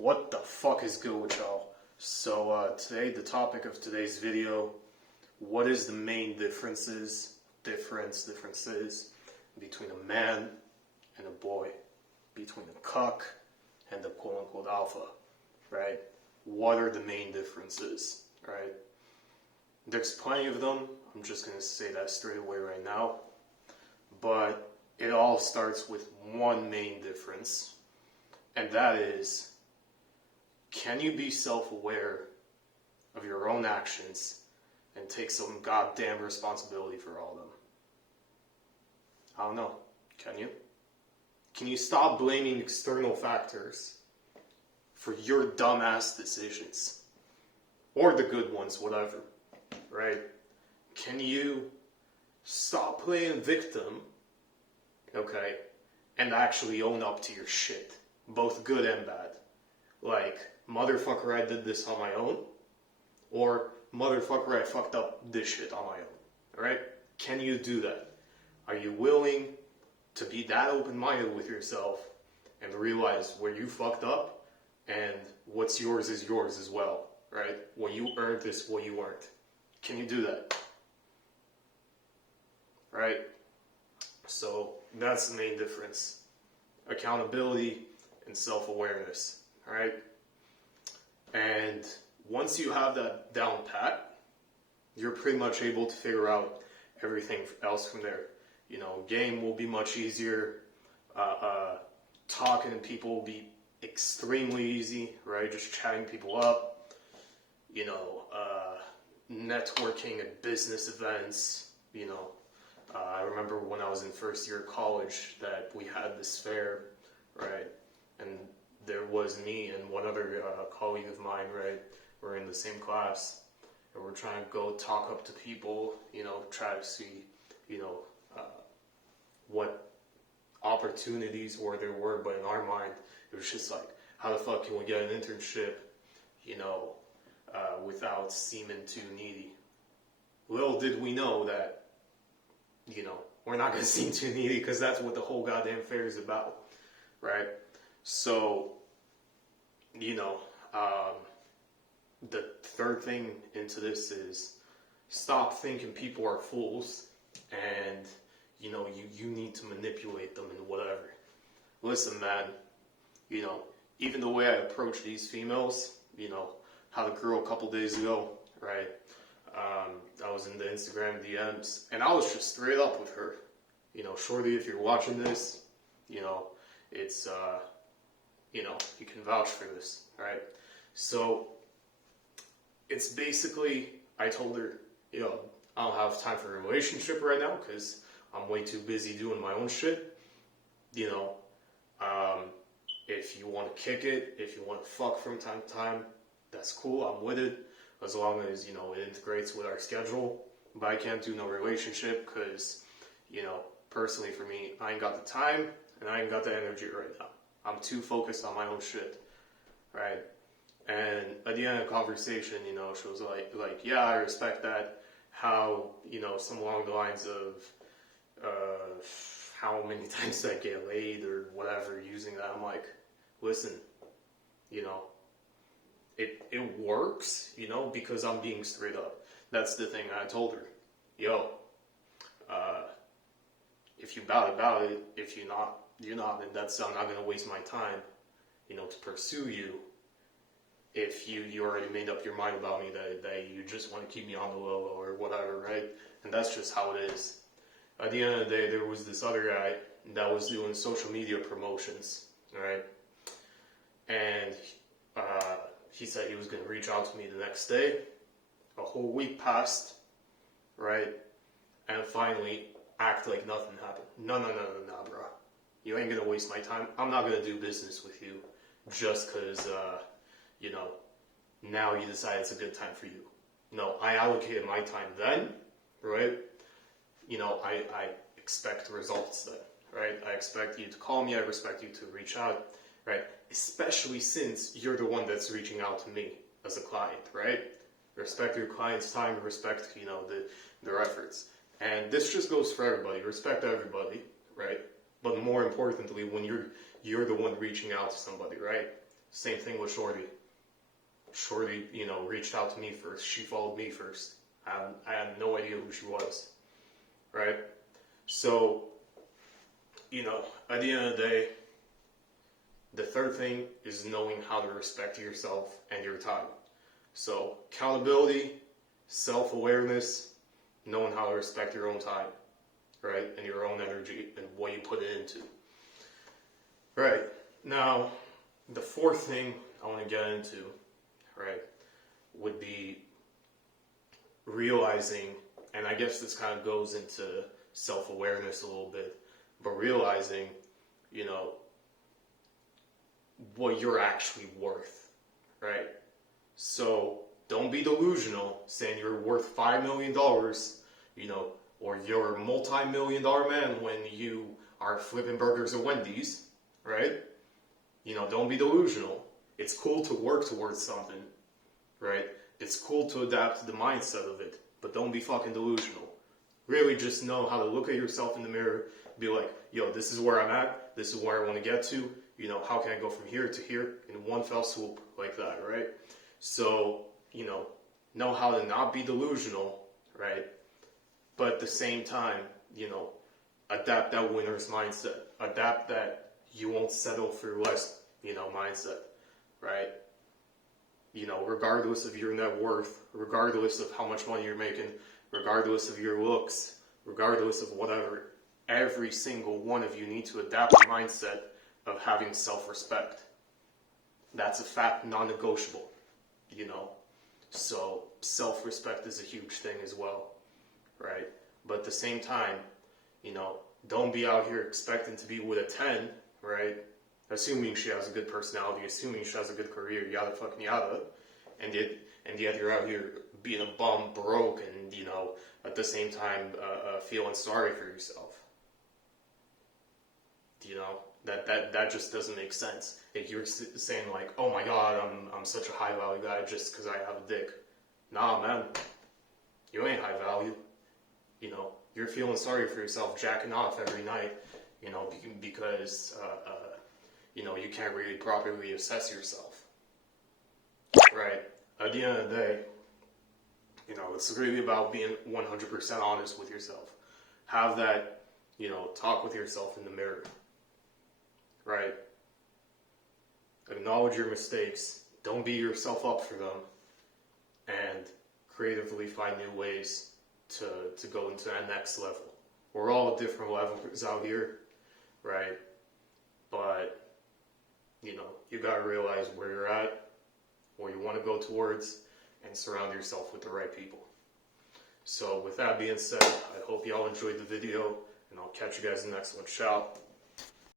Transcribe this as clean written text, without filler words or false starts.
What the fuck is good with y'all? So today, the topic of today's video, what is the main differences between a man and a boy, between a cuck and the quote-unquote alpha, right? What are the main differences, right? There's plenty of them. I'm just going to say that straight away right now. But it all starts with one main difference, and that is, can you be self-aware of your own actions and take some goddamn responsibility for all of them? I don't know. Can you? Can you stop blaming external factors for your dumbass decisions? Or the good ones, whatever. Right? Can you stop playing victim, okay, and actually own up to your shit? Both good and bad. Like, motherfucker, I did this on my own, or motherfucker, I fucked up this shit on my own. Alright? Can you do that? Are you willing to be that open-minded with yourself and realize where you fucked up and what's yours is yours as well? Right? What you earned is what you earned. Can you do that? Right? So, that's the main difference. Accountability and self-awareness. Alright? And once you have that down pat, you're pretty much able to figure out everything else from there. You know, game will be much easier. Talking to people will be extremely easy, right? Just chatting people up. You know, networking at business events. You know, I remember when I was in first year of college that we had this fair, right? And there was me and one other colleague of mine, right? We're in the same class, and we're trying to go talk up to people, you know, try to see, you know, what opportunities there were, but in our mind, it was just like, how the fuck can we get an internship, you know, without seeming too needy? Little did we know that, you know, we're not going to seem too needy, because that's what the whole goddamn fair is about, right? So, you know, the third thing into this is stop thinking people are fools and, you know, you need to manipulate them and whatever. Listen, man, you know, even the way I approach these females, you know, had a girl a couple days ago, right? I was in the Instagram DMs, and I was just straight up with her. You know, shorty, if you're watching this, you know, it's, you know, you can vouch for this, right? So, it's basically, I told her, you know, I don't have time for a relationship right now because I'm way too busy doing my own shit. You know, if you want to kick it, if you want to fuck from time to time, that's cool, I'm with it, as long as, you know, it integrates with our schedule. But I can't do no relationship because, you know, personally for me, I ain't got the time and I ain't got the energy right now. I'm too focused on my own shit, right? And at the end of the conversation, you know, she was like, yeah, I respect that. How, you know, some along the lines of how many times I get laid or whatever using that. I'm like, listen, you know, it works, you know, because I'm being straight up. That's the thing I told her. Yo, if you about it. If you're not, and I'm not going to waste my time, you know, to pursue you. If you already made up your mind about me that you just want to keep me on the low or whatever, right? And that's just how it is. At the end of the day, there was this other guy that was doing social media promotions, right? And he said he was going to reach out to me the next day. A whole week passed, right? And finally, act like nothing happened. No, bro. You ain't going to waste my time. I'm not going to do business with you just because, you know, now you decide it's a good time for you. No, I allocated my time then, right? You know, I expect results then, right? I expect you to call me, I expect you to reach out, right? Especially since you're the one that's reaching out to me as a client, right? Respect your client's time, respect, you know, their efforts. And this just goes for everybody. Respect everybody, right? But more importantly, when you're the one reaching out to somebody, right? Same thing with Shorty. Shorty, reached out to me first. She followed me first. I had no idea who she was, right? So, at the end of the day, the third thing is knowing how to respect yourself and your time. So, accountability, self-awareness, knowing how to respect your own time, right? And your own energy and what you put it into. Right. Now, the fourth thing I want to get into, right, would be realizing, and I guess this kind of goes into self-awareness a little bit, but realizing, what you're actually worth, right? So don't be delusional saying you're worth $5 million, or you're a multi-million-dollar man when you are flipping burgers at Wendy's, right? Don't be delusional. It's cool to work towards something, right? It's cool to adapt to the mindset of it, but don't be fucking delusional. Really just know how to look at yourself in the mirror, be like, yo, this is where I'm at, this is where I want to get to, how can I go from here to here in one fell swoop like that, right? So, know how to not be delusional, right? But at the same time, adapt that winner's mindset. Adapt that you won't settle for less, mindset, right? Regardless of your net worth, regardless of how much money you're making, regardless of your looks, regardless of whatever, every single one of you need to adapt the mindset of having self-respect. That's a fact, non-negotiable, So self-respect is a huge thing as well, right? But at the same time, don't be out here expecting to be with a 10, right? Assuming she has a good personality, assuming she has a good career, yada fucking yada, and yet you're out here being a bum, broke, and at the same time feeling sorry for yourself. That just doesn't make sense. If you're saying like, oh my god, I'm such a high value guy just because I have a dick. Nah, man, you ain't high value. You're feeling sorry for yourself, jacking off every night, because you can't really properly assess yourself. Right? At the end of the day, it's really about being 100% honest with yourself. Have that, talk with yourself in the mirror. Right? Acknowledge your mistakes. Don't beat yourself up for them. And creatively find new ways to go into that next level. We're all at different levels out here, right? But, you gotta realize where you're at, where you want to go towards, and surround yourself with the right people. So with that being said, I hope y'all enjoyed the video, and I'll catch you guys in the next one. Ciao.